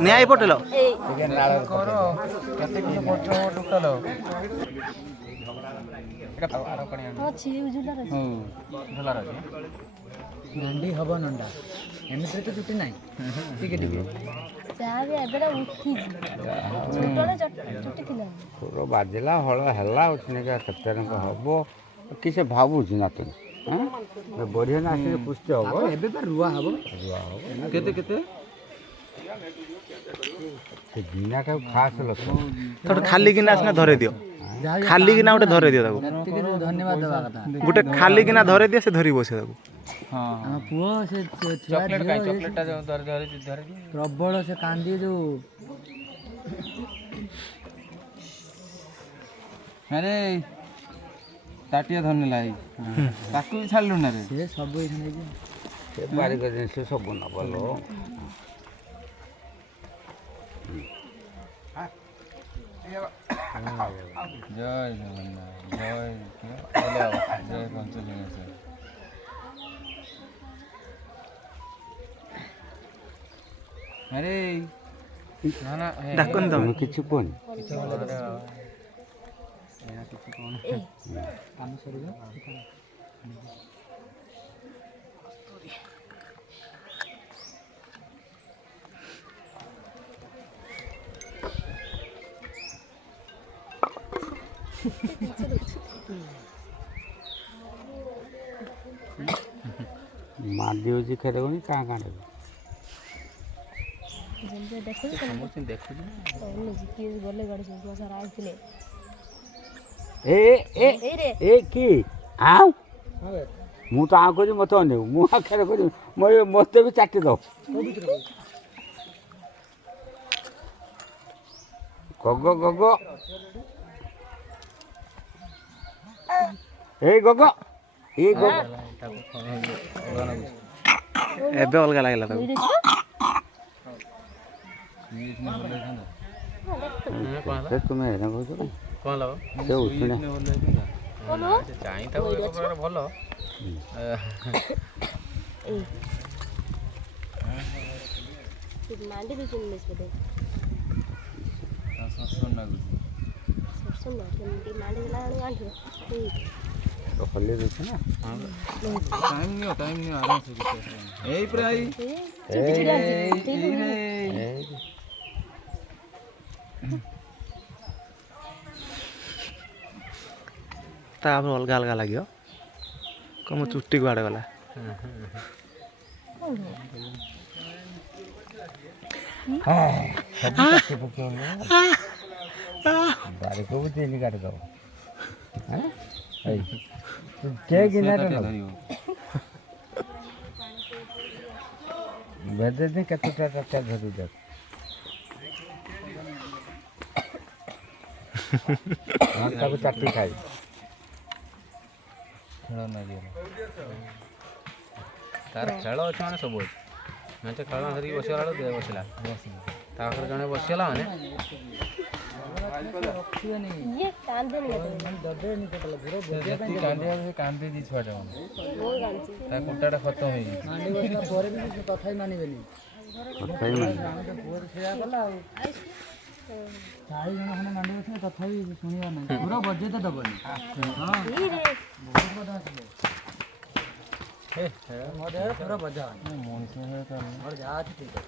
न्याय पटेल नंडी हम नंडा एमती तो चुटी ना टिके टिके बाजिला हल है केते हम कि से भावुची नातुन बढ़िया ना आस पुष्टि हम रुआ हम केते केते गिना का खास लक्षण थोड़ा खाली गिना आसना धरे दियो खाली गिना गोटे धरे दियो धन्यवाद देवा कथा गोटे खाली गिना धरे दियो से धरी बसे हां पुओ से चॉकलेट का चॉकलेट जो धरे प्रबल से कांदी जो अरे ताटिया धरने लाई ताकू छाड़लु ना रे से सब इने से बारी कर से सब ना बोलो जय जगन्नाथ जय जय पंचलिंगेश्वर अरे ना ना डाकन दम किछु कोन काम सरियो मादी होजी खेरे कोनी का का ए ए ए की आउ मु तो आ कोनी मत ने मु आ खेरे कोनी मते भी चाटी दो गगो गगो ए गगो ए गगो एबे अलगा लागला ताको से तुम्हें ना कहू कौन लो से उछुना बोलो चाहि त एक प्रकार भलो मांडी भी चुन मिस बदे सरसों ना सरसों ना मांडी ला आंठी तो खल्ले देछ ना टाइम नहीं आराम से ए प्राई तापर अलगा अलगा लगियो कम चुट्टी कुआड़े गला बारी को भी तेल काट दो हैं के गिना रे बेदे दे कते टा धरि दे हां ताको चाटी खाई खेल ना दियो तार खेल अच्छे मैंने सब मैं तो खेल धरिक बसला दे बसला ताकर जने बसला माने ये कांदे नहीं दबे नहीं कटला गुरो जति कांदिया से कांदे दी छुआटा माने वो गांची ता कुटाटा खत्म हो गई मांडी बसला पोरे भी कथाई मानिबेनी कथाई मानि हम तो पोर सेया कला 40 जन खने मांडी बसले कथाई सुनिया ना पूरा बजे तो दबनी हां बहुत बड़ा है मोदे पूरा बजा मन से है तो और जा ठीक है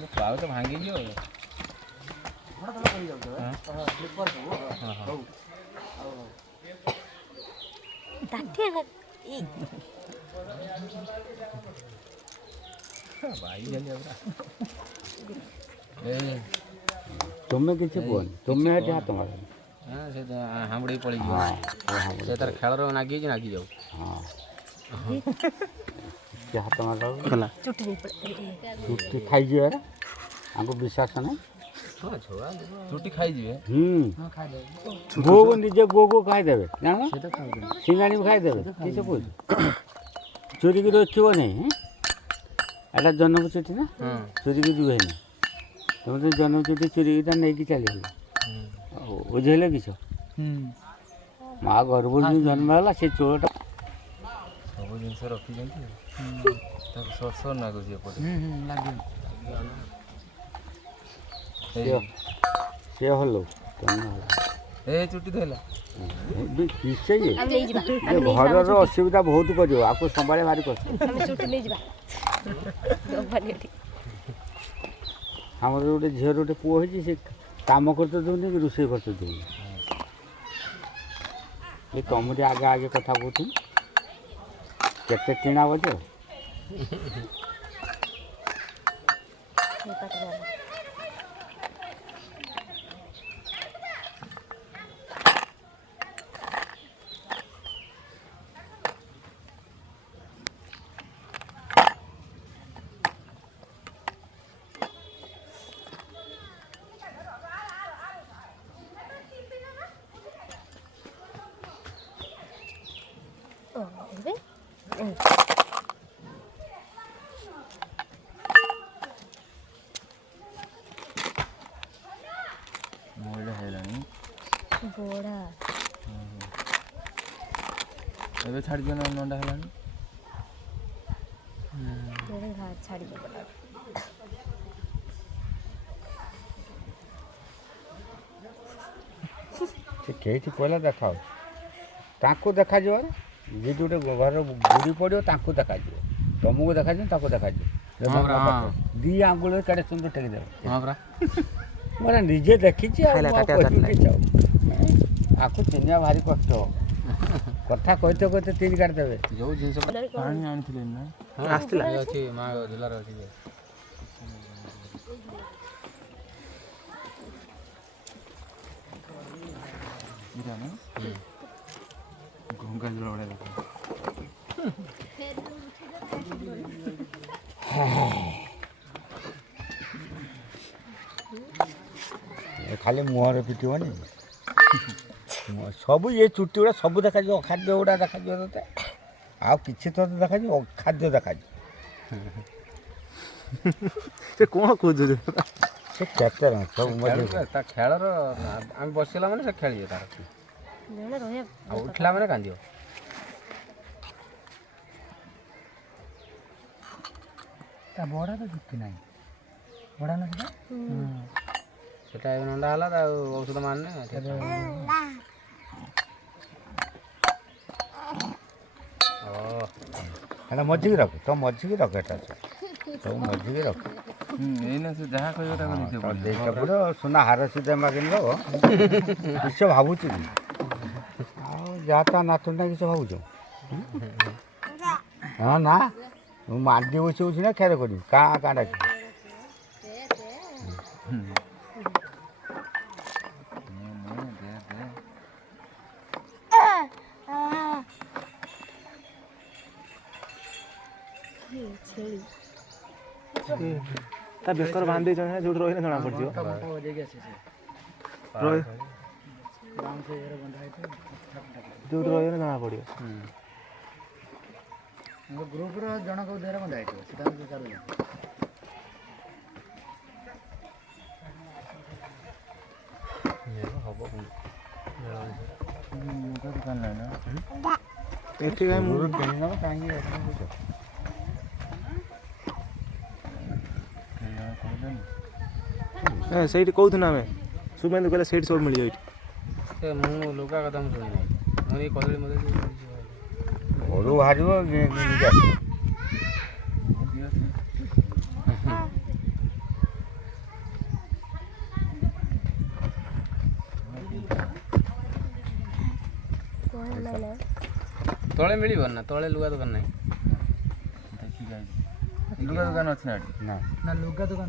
ये पाव तो भांगी गयो बड़ा तो कहि जाउ हां स्लीपर को हां हां ताठे ई भाई जल्दी आवरा ए तुम्हें किसी बोल तुम्हें हटे हाथ मार हां से तो हामड़ी पड़ी गयो से तार खेल रो नागी जाऊ हां क्या हाथ मार रहा गला चुटी नहीं पड़े छुट्टी खाई जे हमको विश्वास नहीं हां छोड़ा छुट्टी खाई जीवे हां खा दे गोगो निजे गोगो खाई देबे जानो से तो खा दे सिंगानी खाई देबे किसे बोल चोरी की रखिबो नहीं एटा जन्म चिठी ना चोरी की जुए ना तुम तो जन्म चिठी चोरी की नहीं की चली बुझेले किस ମା ଗର୍ଭରୁ ଜନ୍ମ ହେଲା ସେ ଚୋଳଟା ସବୁ ଜିନିଷ ରଖିଛନ୍ତି ତାକୁ ସର ଲାଗୁଛି ଏପଟେ ସେ ହଲୋ ଏ ଚୁଟି ଧଇଲା କିସେ ଘରର ଅସୁବିଧା ବହୁତ କରିବ ଆକୁ ସମ୍ଭାଳିବା ଭାରି କଷ୍ଟ। ଆମେ ଚୁଟି ନେଇଯିବା ଦବାନି ଏଠି ଆମର ଗୋଟେ ଝିଅର ଗୋଟେ ପୁଅ ହେଇଛି ସେ କାମ ଖର୍ଚ୍ଚ ଦେଉନି କି ରୋଷେଇ ଖର୍ଚ୍ଚ ଦେଉନି ଏ ତମରି ଆଗେ ଆଗେ କଥା କହୁଥିଲି କେତେ କିଣା ବଜ ବଡ଼ା ଏବେ ଛାଡ଼ିଦିଅ ନଣ୍ଡା ହେଲାଣି ଛାଡ଼ିଯିବ ସେ କେଇଠି ପଇଲା ଦେଖାଉ ତାଙ୍କୁ ଦେଖାଯିବ ଯେଠି ଗୋଟେ ଘର ବୁଡ଼ି ପଡ଼ିବ ତାଙ୍କୁ ଦେଖାଯିବ ତମକୁ ଦେଖାଯିବ ତାକୁ ଦେଖାଯିବ ଦି ଆଙ୍ଗୁଳରେ କେଡ଼େ ସୁନ୍ଦର ଟେକିଦେବ ମାନେ ନିଜେ ଦେଖିଛି ଆକୁ ଚିହ୍ନିବା ଭାରି କଷ୍ଟ କଥା କହିତେ କହିତେ ତିନି କାଟିଦେବେ ଯେଉଁ ଜିନିଷ ପାଣି ଆଣିଥିଲେ ନା ଆସିଥିଲା ଅଛି ମା ଜିଲ୍ଲାରେ ଅଛି ଗଙ୍ଗା ଜଳ ଭଳିଆ ଦେଖ ଖାଲି ମୁହଁରେ ପିଟିବନି ସବୁ ଏ ଚୁଟି ଗୁଡ଼ା ସବୁ ଦେଖାଯିବ ଅଖାଦ୍ୟ ଗୁଡ଼ା ଦେଖାଯିବ ତୋତେ ଆଉ କିଛି ତୋତେ ଦେଖାଯିବ ଅଖାଦ୍ୟ ଦେଖାଯିବ ସେ କ'ଣ ଖୋଜୁଛି ସେ କେତେ ସବୁ ତା ଖେଳର ଆମେ ବସିଲା ମାନେ ସେ ଖେଳିବେ ତାର ଆଉ ଉଠିଲା ମାନେ କାନ୍ଦିବ ତା ବଡ଼ା ତ ଚୁଟି ନାହିଁ ବଡ଼ା ନା ସେଟା ଏବେ ନଣ୍ଡା ହେଲା ତା ଔଷଧ ମାନେ ଏଇଟା ମଝିକି ରଖ ତ ମଝିକି ରଖ ଏଟା ସବୁ ମଝିକି ରଖ ଏଇନା ସେ ଯାହା କହିବ ତାକୁ ଦେଇତେ ପଡ଼ିବ ସୁନା ହାର ସିଧା ମାଗିନି ଦେବ କିଛି ଭାବୁଛୁ କି ଆଉ ଯାହା ତା ନାତୁଣୀଟା କିଛି ଭାବୁଛୁ ହଁ ନା ମୁଁ ମାଣ୍ଡି ବସି ବସି ନା ଖେଳ କରିବି କାଁ କାଁ ଡାକିବି ତା ବେକର ବାନ୍ଧି ଜଣେ ଯୋଉଠି ରହିଲେ ଜଣା ପଡ଼ିଯିବ ଯୋଉଠି ରହିଲେ ଜଣା ପଡ଼ିବ ଗ୍ରୁପ୍ର ଜଣକ ଦେହରେ ବନ୍ଧା ହେଇଥିବ ସେଟା ଏଠି କାହିଁ ମୁଁ କିଣିନେବ କାହିଁକି ସେଇଠି କହୁଥିଲୁ ଆମେ ସୁମେନ୍ଦୁ କହିଲେ ସେଇଠି ସବୁ ମିଳିବ ଏଇଠି ମୁଁ ଲୁଗା କଥା ମୁଁ ଶୁଣି ନାହିଁ ମୁଁ ଏଇ କଦଳୀ ମଦଳୀ ଘରୁ ବାହାରିବ ନେଇକି ଆସିବ ତଳେ ମିଳିବ ନା ତଳେ ଲୁଗା ଦୋକାନ ନାହିଁ ଲୁଗା ଦୋକାନ ଅଛି ନା ଏଠି ନା ଲୁଗା ଦୋକାନ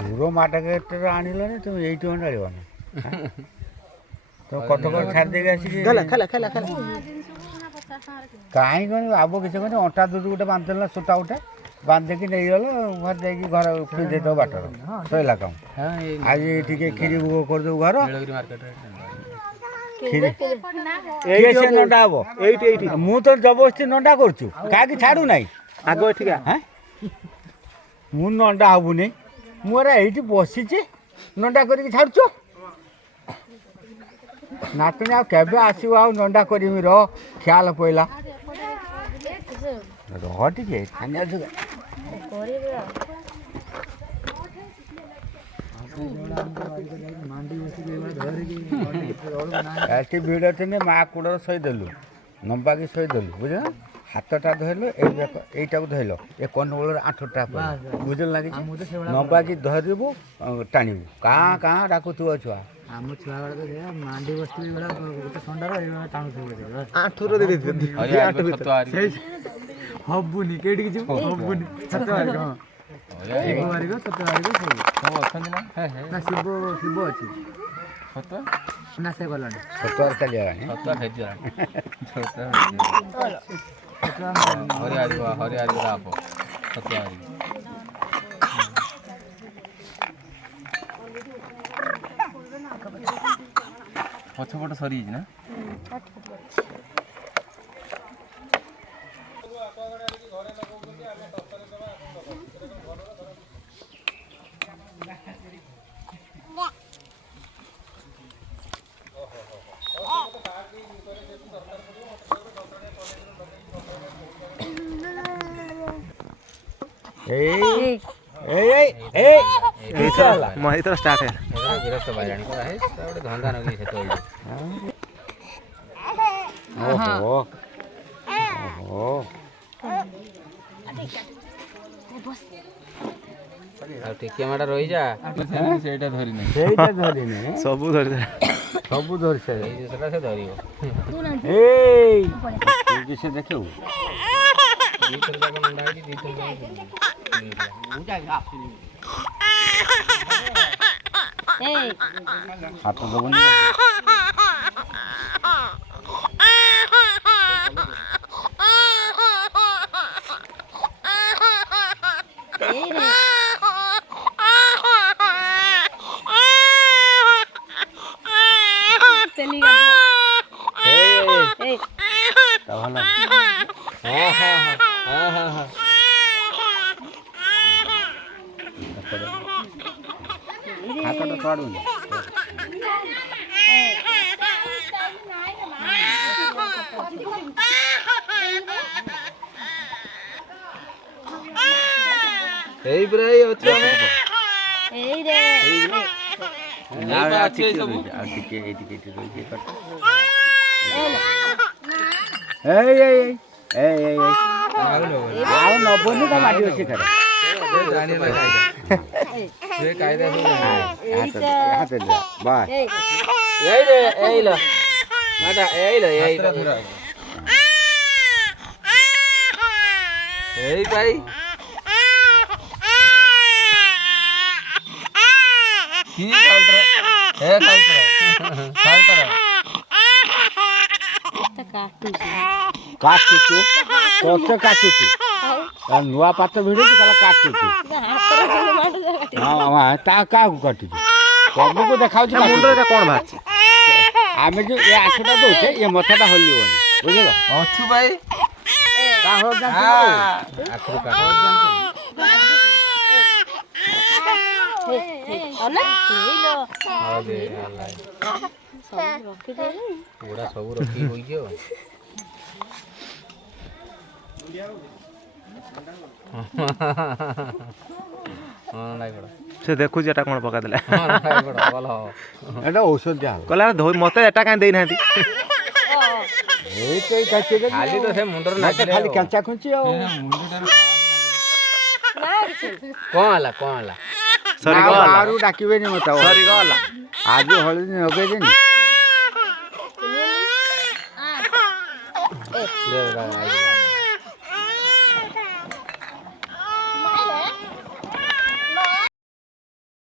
ଦୂର ମାର୍କେଟରେ ଆଣିଲନି ତୁମେ ଏଇଠି ଆଣିବ ନା ତ କଟକ ଛାଡ଼ି ଦେଇକି ଆସିକି କାହିଁକି କହନି ଆବ କିଛି କହନି ଅଣ୍ଟା ଦୁଧ ଗୋଟେ ବାନ୍ଧିଦେଲ ନା ସୂତା ଗୋଟେ ବାନ୍ଧିକି ନେଇଗଲ ଘରେ ଯାଇକି ଘର ଦେଇଦେବ ବାଟର ସରିଲା କାମ ଆଜି ଟିକେ କ୍ଷୀରି ଭୋଗ କରିଦେବୁ ଘର ନଣ୍ଡା ହବ ଏଇଠି ମୁଁ ତ ଜବରଦସ୍ତି ନଣ୍ଡା କରୁଛୁ କାହାକି ଛାଡ଼ୁ ନାହିଁ ଆଗ ଏଠିକା ମୁଁ ନଣ୍ଡା ହବୁନି ମୁଁ ଏରା ଏଇଠି ବସିଛି ନଣ୍ଡା କରିକି ଛାଡ଼ୁଛୁ ନାତୁଣୀ ଆଉ କେବେ ଆସିବ ଆଉ ନଣ୍ଡା କରିମି ରହ ଖିଆଲ ପଇଲା ରହ ଟିକେ ଛାନିଆ ଯୁଗ ଏଠି ଭିଡ଼ ଥିନେ ମା କୁଡ଼ର ଶୋଇଦେଲୁ ନମ୍ବାକି ଶୋଇଦେଲୁ ବୁଝିଲ ହାତଟା ଧରିଲୁ ଏଇଟାକୁ ଧରିଲ ଏ କନମୂଳର ଆଣ୍ଠୁଟା ବୁଝିଲ ଲାଗିଛି ନମ୍ବାକି ଧରିବୁ ଟାଣିବୁ କାଁ କାଁ ଡାକୁଥିବ ଛୁଆ ଆମ ଛୁଆ ବେଳେ ତ ମାଣ୍ଡି ବସିଥିବେ ଗୋଟେ ଥଣ୍ଡାର ଏଇଭଳିଆ ଟାଣୁଥିବେ ଆଣ୍ଠୁର ହବୁନି କେଇଠିକି ଯିବୁ ହବୁନି ସତ ବାରିକ ଶିବ ବାରିକ ସତ ବାରିକ ସବୁ ଅଛନ୍ତି ନା ଶିବ ଶିବ ଅଛି ନା ସେ ଗଲାଣି ସତୁଆର ଚାଲିଗଲାଣି ପଛପଟ ସରିଯାଇଛି ନା ମହିଥର ଷ୍ଟାର୍ଟ ହେଲା ବିରକ୍ତ ବାଇରାଣି ଗୋଟେ ଧନ୍ଦା ନଗେଇ ସେତେବେଳେ ଓହୋ ଓହୋ ଆଉ ଟିକେ ମାଟା ରହିଯା ସେଇଟା ଧରିନି ସବୁ ଧରି ସବୁ ଧରି ଏଇ ଜିନିଷଟା ସେ ଧରିବ ଏଇ ସେ ଦେଖିବୁ ଦୁଇଥର ଯାକ ନଣ୍ଡା ହେଇଛି ଦୁଇଥର ହାତ ଦେବୁନି ହାତଟା ଛାଡ଼ୁନି ଏଇ ପୁରା ଏଇ ଅଛି ଆଉ ନବନି ତା ମାଟି ଅଛି ଖାଲି ଏଇ ଭାଇ কি কালতরা এ কালতরা କାଟୁଛୁ ତୋତେ କାଟୁଛୁ ନୂଆ ପାତ ଭିଡୁଛୁ ତାହେଲେ କାଟୁଛୁ ତା କାହାକୁ କାଟୁଛୁ ତମକୁ ଦେଖାଉଛି ମୁଣ୍ଡରେ କ'ଣ ବାହାରିଛି ଆମେ ଯୋଉ ଏ ଆଠଟା ଦଉଛେ ଏ ମଥାଟା ହଲିବନି ବୁଝିଲ ଅଛୁ ଭାଇ ଆଖରୁ କାଟ ପୁରା ସବୁ ରଖି ହୋଇଛି ସେ ଦେଖୁଛି ଏଟା କ'ଣ ପକାଇଦେଲା ଭଲ ଏଟା ଔଷଧ ଦିଆ କହିଲା ମତେ ଏଟା କାହିଁ ଦେଇନାହାନ୍ତି ଖାଲି ତ ସେ ମୁଣ୍ଡରେ ଖାଲି କେଞ୍ଚା ଖୁଞ୍ଚି ଆଉ କ'ଣ ହେଲା କ'ଣ ହେଲା ସରିଗଲା ଡାକିବେନି ମତେ ସରିଗଲା ଆଜି ହଳଦୀ ଲଗେଇଦେନି ଦେ